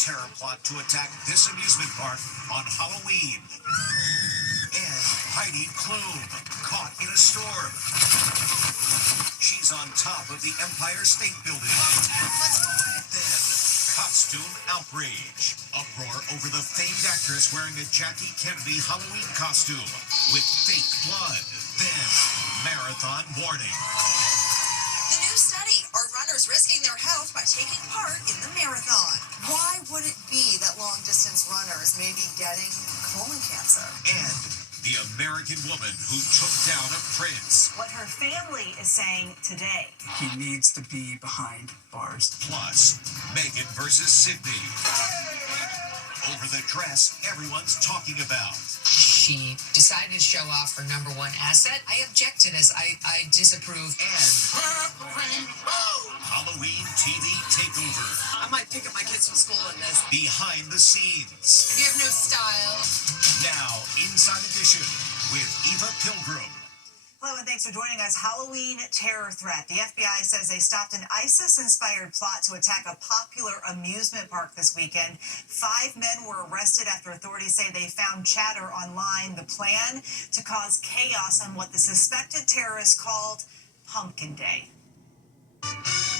terror plot to attack this amusement park on Halloween. And Heidi Klum, caught in a storm. She's on top of the Empire State Building. Then, costume outrage. Uproar over the famed actress wearing a Jackie Kennedy Halloween costume with fake blood. Then, marathon warning. The new study, are runners risking their health by taking part in the marathon? Why would it be that long-distance runners may be getting colon cancer? And the American woman who took down a prince. What her family is saying today. He needs to be behind bars. Plus, Meghan versus Sydney. Over the dress everyone's talking about. She decided to show off her number one asset. I object to this. I disapprove. And Halloween TV takeover. I might pick up my kids from school in this. Behind the scenes. You have no style. Now, Inside Edition with Eva Pilgrim. Hello and thanks for joining us. Halloween terror threat. The FBI says they stopped an ISIS-inspired plot to attack a popular amusement park this weekend. 5 men were arrested after authorities say they found chatter online. The plan to cause chaos on what the suspected terrorists called Pumpkin Day.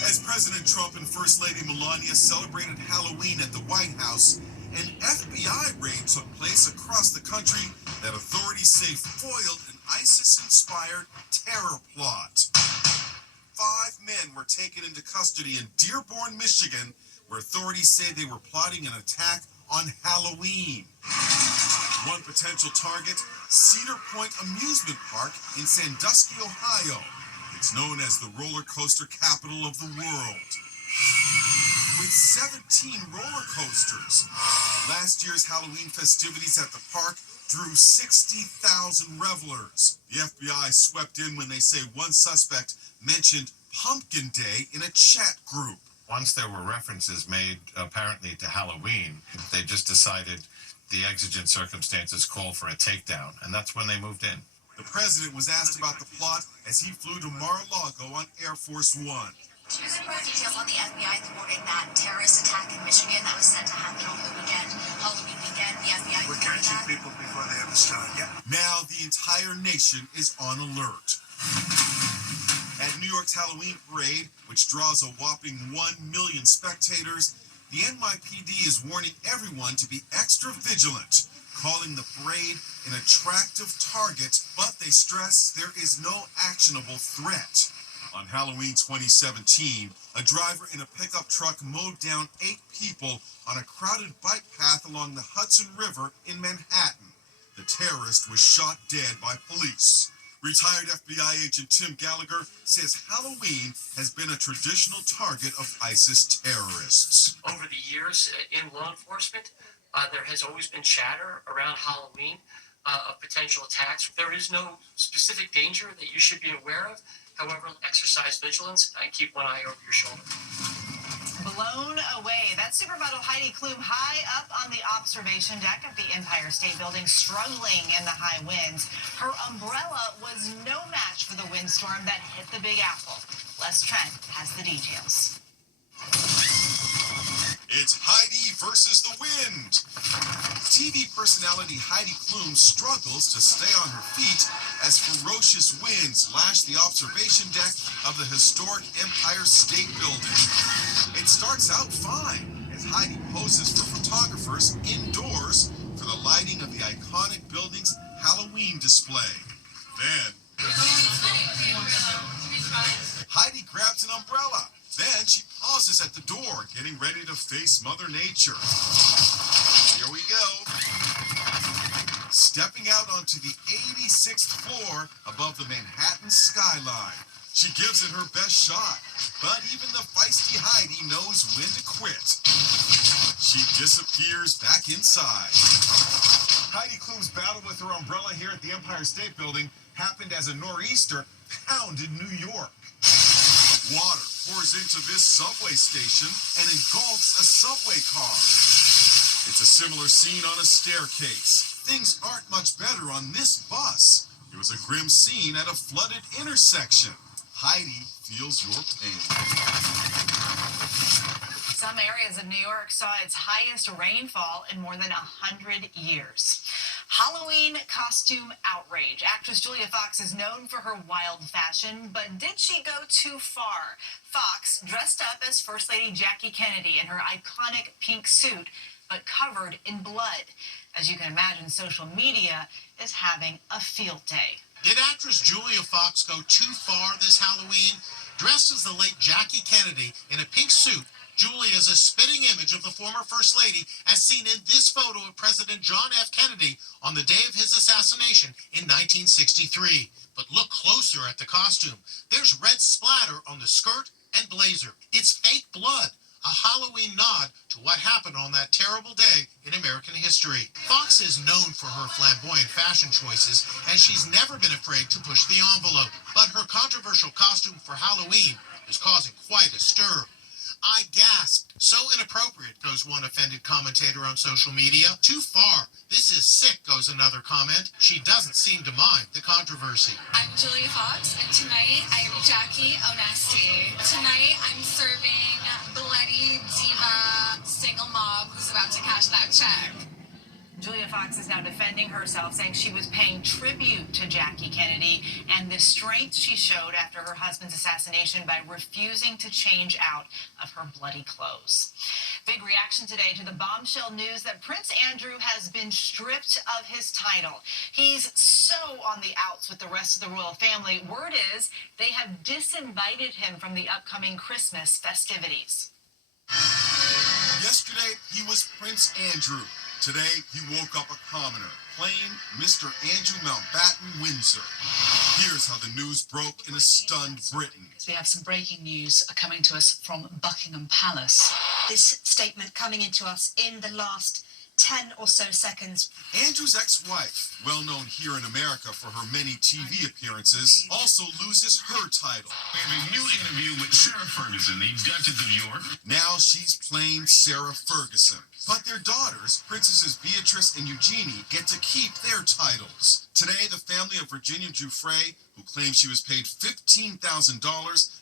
As President Trump and First Lady Melania celebrated Halloween at the White House, an FBI raid took place across the country that authorities say foiled an ISIS-inspired terror plot. 5 men were taken into custody in Dearborn, Michigan, where authorities say they were plotting an attack on Halloween. One potential target, Cedar Point Amusement Park in Sandusky, Ohio. It's known as the roller coaster capital of the world. With 17 roller coasters, last year's Halloween festivities at the park drew 60,000 revelers. The FBI swept in when they say one suspect mentioned Pumpkin Day in a chat group. Once there were references made apparently to Halloween, they just decided the exigent circumstances called for a takedown, and that's when they moved in. The president was asked about the plot as he flew to Mar-a-Lago on Air Force One. Do you have details on the FBI thwarting that terrorist attack in Michigan that was said to happen over the weekend, Halloween weekend? The FBI We're catching people before they ever start. Yep. Now the entire nation is on alert. At New York's Halloween parade, which draws a whopping 1 million spectators, the NYPD is warning everyone to be extra vigilant, calling the parade an attractive target, but they stress there is no actionable threat. On Halloween 2017, a driver in a pickup truck mowed down 8 people on a crowded bike path along the Hudson River in Manhattan. The terrorist was shot dead by police. Retired FBI agent Tim Gallagher says Halloween has been a traditional target of ISIS terrorists. Over the years in law enforcement, there has always been chatter around Halloween of potential attacks. There is no specific danger that you should be aware of. However, exercise vigilance and keep one eye over your shoulder. Blown away. That's supermodel Heidi Klum high up on the observation deck of the Empire State Building, struggling in the high winds. Her umbrella was no match for the windstorm that hit the Big Apple. Les Trent has the details. It's Heidi versus the wind. TV personality Heidi Klum struggles to stay on her feet as ferocious winds lash the observation deck of the historic Empire State Building. It starts out fine as Heidi poses for photographers indoors for the lighting of the iconic building's Halloween display. Then, Heidi grabs an umbrella. Then she pauses at the door, getting ready to face Mother Nature. Here we go. Stepping out onto the 86th floor above the Manhattan skyline. She gives it her best shot, but even the feisty Heidi knows when to quit. She disappears back inside. Heidi Klum's battle with her umbrella here at the Empire State Building happened as a nor'easter pounded New York. Water pours into this subway station and engulfs a subway car. It's a similar scene on a staircase. Things aren't much better on this bus. It was a grim scene at a flooded intersection. Heidi feels your pain. Some areas of New York saw its highest rainfall in more than 100 years. Halloween costume outrage. Actress Julia Fox is known for her wild fashion, but did she go too far? Fox dressed up as First Lady Jackie Kennedy in her iconic pink suit, but covered in blood. As you can imagine, social media is having a field day. Did actress Julia Fox go too far this Halloween? Dressed as the late Jackie Kennedy in a pink suit, Julia is a spitting image of the former First Lady as seen in this photo of President John F. Kennedy on the day of his assassination in 1963. But look closer at the costume. There's red splatter on the skirt and blazer. It's fake blood, a Halloween nod to what happened on that terrible day in American history. Fox is known for her flamboyant fashion choices, and she's never been afraid to push the envelope. But her controversial costume for Halloween is causing quite a stir. I gasped. So inappropriate, goes one offended commentator on social media. Too far. This is sick, goes another comment. She doesn't seem to mind the controversy. I'm Julia Fox, and tonight I am Jackie Onesti. Tonight I'm serving bloody diva single mom who's about to cash that check. Julia Fox is now defending herself, saying she was paying tribute to Jackie Kennedy and the strength she showed after her husband's assassination by refusing to change out of her bloody clothes. Big reaction today to the bombshell news that Prince Andrew has been stripped of his title. He's so on the outs with the rest of the royal family. Word is they have disinvited him from the upcoming Christmas festivities. Yesterday, he was Prince Andrew. Today, he woke up a commoner, plain Mr. Andrew Mountbatten Windsor. Here's how the news broke in a stunned Britain. We have some breaking news coming to us from Buckingham Palace. This statement coming into us in the last 10 or so seconds. Andrew's ex-wife, well known here in America for her many TV appearances, also loses her title. We have a new interview with Sarah Ferguson, the Duchess of York. Now she's plain Sarah Ferguson. But their daughters, Princesses Beatrice and Eugenie, get to keep their titles. Today, the family of Virginia Giuffre, who claims she was paid $15,000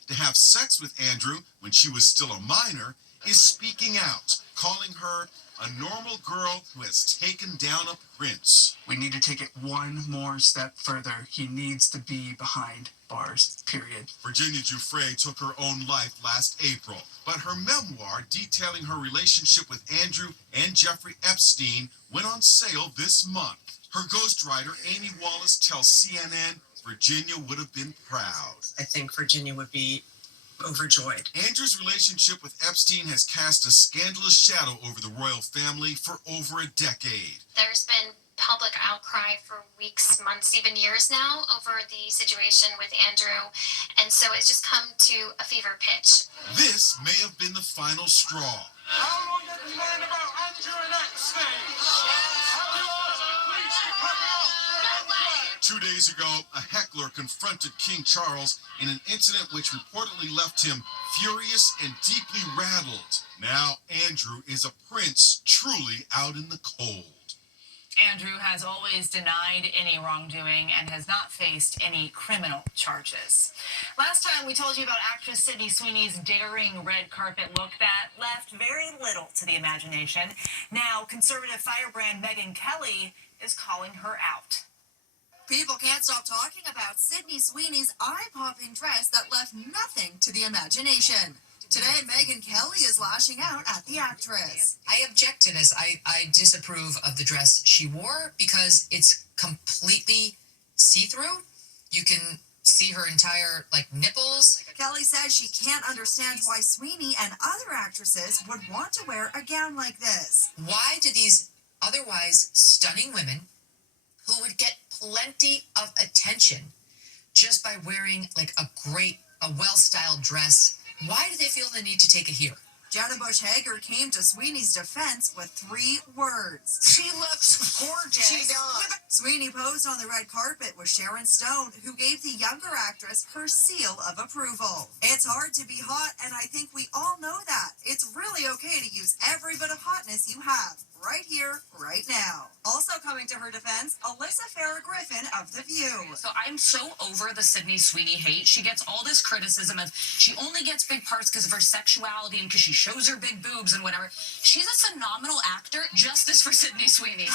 to have sex with Andrew when she was still a minor, is speaking out, calling her a normal girl who has taken down a prince. We need to take it one more step further. He needs to be behind bars, period. Virginia Giuffre took her own life last April, but her memoir detailing her relationship with Andrew and Jeffrey Epstein went on sale this month. Her ghostwriter, Amy Wallace, tells CNN Virginia would have been proud. I think Virginia would be overjoyed. Andrew's relationship with Epstein has cast a scandalous shadow over the royal family for over a decade. There's been public outcry for weeks, months, even years now over the situation with Andrew, and so it's just come to a fever pitch. This may have been the final straw. How long have you known about Andrew and Epstein? 2 days ago, a heckler confronted King Charles in an incident which reportedly left him furious and deeply rattled. Now Andrew is a prince truly out in the cold. Andrew has always denied any wrongdoing and has not faced any criminal charges. Last time we told you about actress Sydney Sweeney's daring red carpet look that left very little to the imagination. Now conservative firebrand Megyn Kelly is calling her out. People can't stop talking about Sydney Sweeney's eye-popping dress that left nothing to the imagination. Today, Megyn Kelly is lashing out at the actress. I object to this. I disapprove of the dress she wore because it's completely see-through. You can see her entire, nipples. Kelly says she can't understand why Sweeney and other actresses would want to wear a gown like this. Why do these otherwise stunning women who would get plenty of attention just by wearing a well-styled dress, why do they feel the need to take it here? Jenna Bush Hager came to Sweeney's defense with 3 words. She looks gorgeous. She does. Sweeney posed on the red carpet with Sharon Stone, who gave the younger actress her seal of approval. It's hard to be hot, and I think we all know that. It's really okay to use every bit of hotness you have right here, right now. Also coming Coming to her defense, Alyssa Farah Griffin of The View. So I'm so over the Sydney Sweeney hate. She gets all this criticism of she only gets big parts because of her sexuality and because she shows her big boobs and whatever. She's a phenomenal actor. Justice for Sydney Sweeney.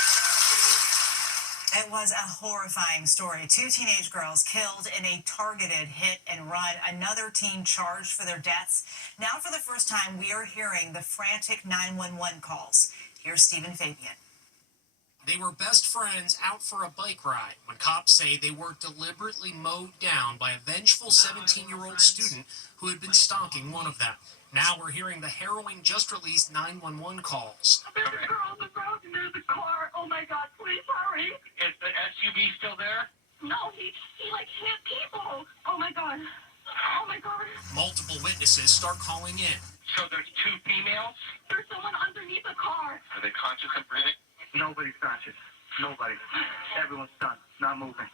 It was a horrifying story. 2 teenage girls killed in a targeted hit and run. Another teen charged for their deaths. Now, for the first time, we are hearing the frantic 911 calls. Here's Stephen Fabian. They were best friends out for a bike ride when cops say they were deliberately mowed down by a vengeful 17-year-old student who had been stalking one of them. Now we're hearing the harrowing just-released 911 calls. There's a girl on the road and there's a car. Oh my God, please hurry. Is the SUV still there? No, he like hit people. Oh my God. Oh my God. Multiple witnesses start calling in. So there's 2 females? There's someone underneath the car. Are they conscious and breathing? Nobody's conscious. Nobody. Everyone's done. Not moving.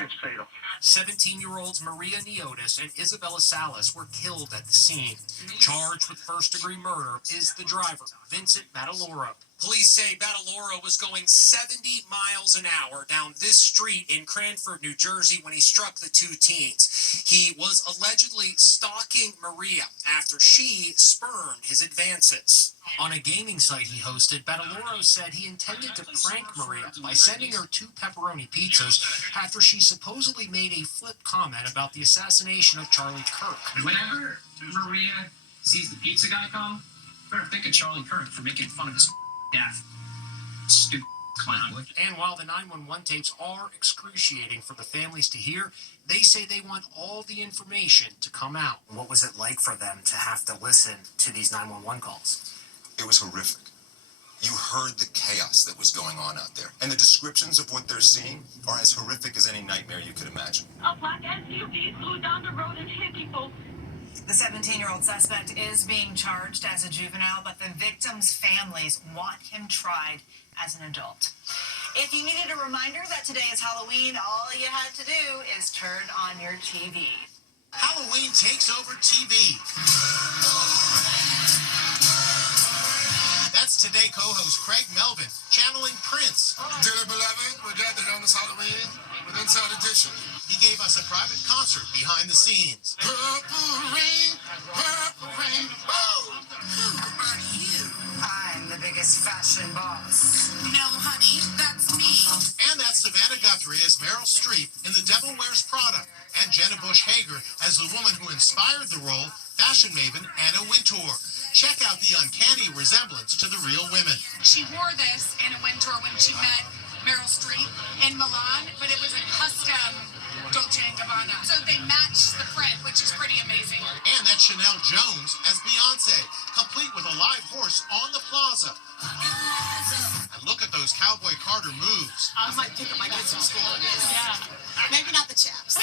It's fatal. 17-year-olds Maria Neotis and Isabella Salas were killed at the scene. Charged with first-degree murder is the driver, Vincent Bataloro. Police say Bataloro was going 70 miles an hour down this street in Cranford, New Jersey when he struck the 2 teens. He was allegedly stalking Maria after she spurned his advances. On a gaming site he hosted, Bataloro said he intended to prank Maria by sending her 2 pepperoni pizzas after she supposedly made a flip comment about the assassination of Charlie Kirk. Whenever Maria sees the pizza guy come, better think of Charlie Kirk for making fun of his death. Stupid clown. And while the 911 tapes are excruciating for the families to hear, they say they want all the information to come out. What was it like for them to have to listen to these 911 calls? It was horrific. You heard the chaos that was going on out there. And the descriptions of what they're seeing are as horrific as any nightmare you could imagine. A black SUV flew down the road and hit people. The 17-year-old suspect is being charged as a juvenile, but the victims' families want him tried as an adult. If you needed a reminder that today is Halloween, all you had to do is turn on your TV. Halloween takes over TV. That's Today co-host Craig Melvin channeling Prince. Dearly beloved, we're gathered on this Halloween with Inside Edition. He gave us a private concert behind the scenes. Purple rain, woo! Who are you? I'm the biggest fashion boss. No, honey, that's me. And that's Savannah Guthrie as Meryl Streep in The Devil Wears Prada, and Jenna Bush Hager as the woman who inspired the role, fashion maven Anna Wintour. Check out the uncanny resemblance to the real women. She wore this in a Wintour when she met Meryl Streep in Milan, but it was a custom Dolce & Gabbana. So they matched the print, which is pretty amazing. And that's Chanel Jones as Beyonce, complete with a live horse on the plaza. And look at those Cowboy Carter moves. I might pick up my kids from school on this. Yeah. Maybe not the chaps.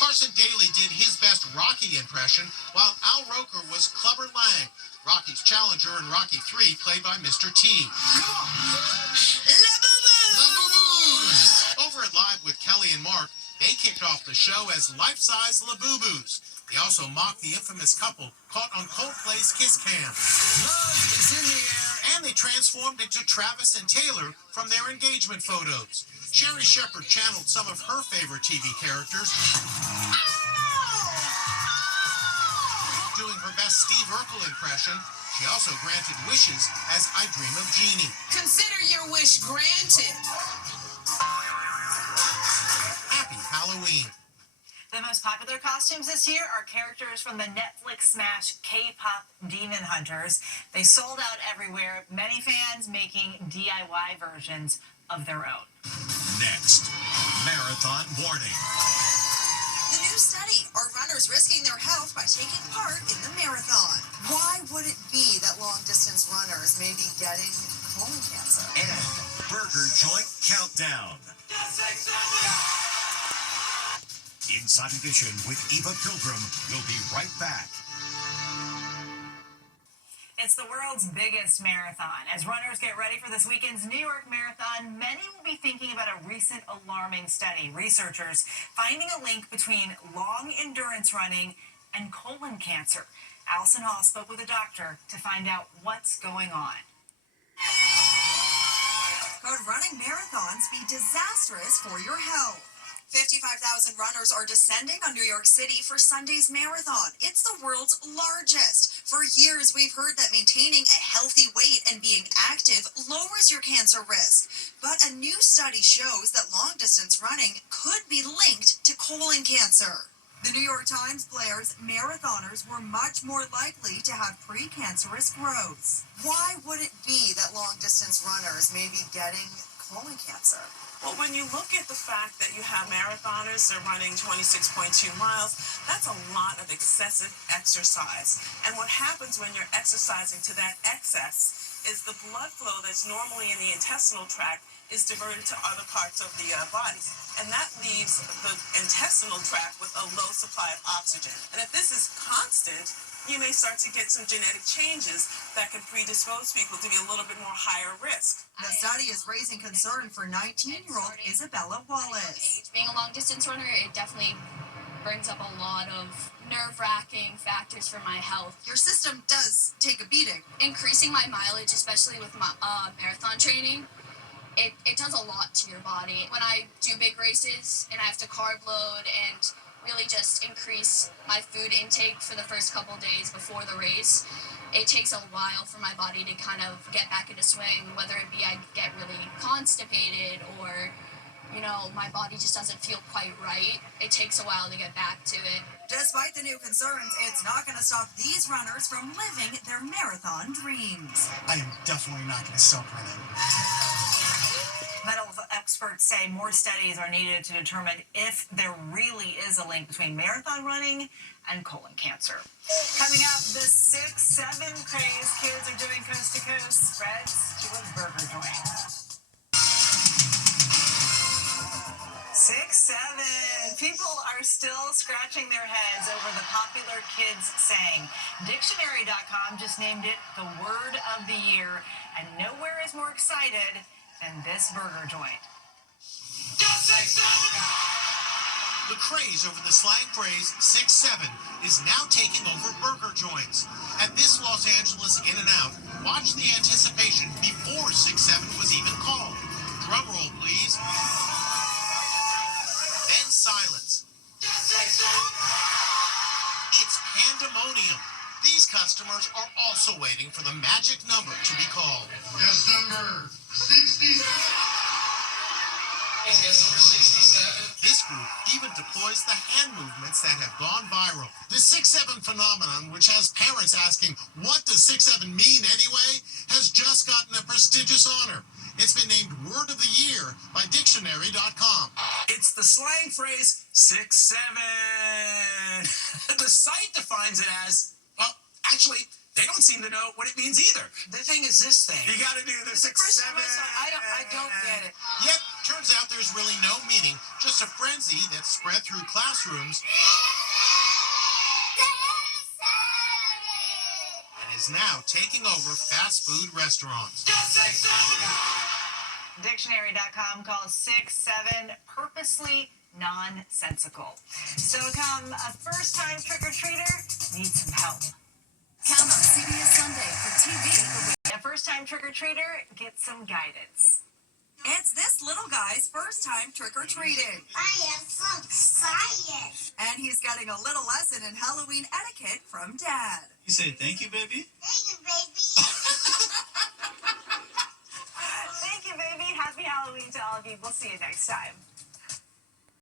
Carson Daly did his best Rocky impression, while Al Roker was Clubber Lang, Rocky's challenger in Rocky III, played by Mr. T. Over at Live with Kelly and Mark, they kicked off the show as life-size Labubu's. They also mocked the infamous couple caught on Coldplay's Kiss Cam. Love is in the air. And they transformed into Travis and Taylor from their engagement photos. Sherry Shepherd channeled some of her favorite TV characters, doing her best Steve Urkel impression. She also granted wishes as I Dream of Jeannie. Consider your wish granted. Happy Halloween. The most popular costumes this year are characters from the Netflix smash K-pop Demon Hunters. They sold out everywhere, many fans making DIY versions of their own. Next, marathon warning. The new study, are runners risking their health by taking part in the marathon? Why would it be that long-distance runners may be getting colon cancer? And burger joint countdown. Inside Edition with Eva Pilgrim will be right back. It's the world's biggest marathon. As runners get ready for this weekend's New York Marathon, many will be thinking about a recent alarming study. Researchers finding a link between long endurance running and colon cancer. Allison Hall spoke with a doctor to find out what's going on. Code running marathons be disastrous for your health? 55,000 runners are descending on New York City for Sunday's marathon. It's the world's largest. For years, we've heard that maintaining a healthy weight and being active lowers your cancer risk. But a new study shows that long-distance running could be linked to colon cancer. The New York Times declares marathoners were much more likely to have precancerous growths. Why would it be that long-distance runners may be getting colon cancer? Well, when you look at the fact that you have marathoners, they're running 26.2 miles, that's a lot of excessive exercise. And what happens when you're exercising to that excess is the blood flow that's normally in the intestinal tract is diverted to other parts of the body. And that leaves the intestinal tract with a low supply of oxygen. And if this is constant, you may start to get some genetic changes that can predispose people to be a little bit more higher risk. The study is raising concern for 19-year-old Isabella Wallace. Being a long-distance runner, it definitely brings up a lot of nerve-wracking factors for my health. Your system does take a beating. Increasing my mileage, especially with my marathon training, it does a lot to your body. When I do big races and I have to carb load and really just increase my food intake for the first couple days before the race, it takes a while for my body to kind of get back into swing, whether it be I get really constipated or, my body just doesn't feel quite right. It takes a while to get back to it. Despite the new concerns, it's not going to stop these runners from living their marathon dreams. I am definitely not going to stop running. Medical experts say more studies are needed to determine if there really is a link between marathon running and colon cancer. Coming up, the 6'7" craze kids are doing coast to coast spreads to a burger joint. 6'7". People are still scratching their heads over the popular kids saying. Dictionary.com just named it the word of the year, and nowhere is more excited than this burger joint. The craze over the slang phrase 6'7" is now taking over burger joints. At this Los Angeles In-N-Out, watch the anticipation before 6'7" was even called. Drum roll, please. Then silence. It's pandemonium. These customers are also waiting for the magic number to be called. Guess number 67. Guess number 67. This group even deploys the hand movements that have gone viral. The 6'7" phenomenon, which has parents asking, what does 6'7" mean anyway, has just gotten a prestigious honor. It's been named Word of the Year by Dictionary.com. It's the slang phrase 6'7". The site defines it as, well, actually, they don't seem to know what it means either. The thing is this thing. You gotta do the 6'7". I don't get it. Yep, turns out there's really no meaning, just a frenzy that's spread through classrooms and is now taking over fast food restaurants. Dictionary.com calls 6'7" purposely nonsensical. So come a first-time trick-or-treater needs some help. Count on CBS Sunday for TV. A first-time trick-or-treater gets some guidance. It's this little guy's first time trick-or-treating. I am so excited. And he's getting a little lesson in Halloween etiquette from Dad. You say thank you, baby? Thank you, baby. Thank you, baby. Happy Halloween to all of you. We'll see you next time.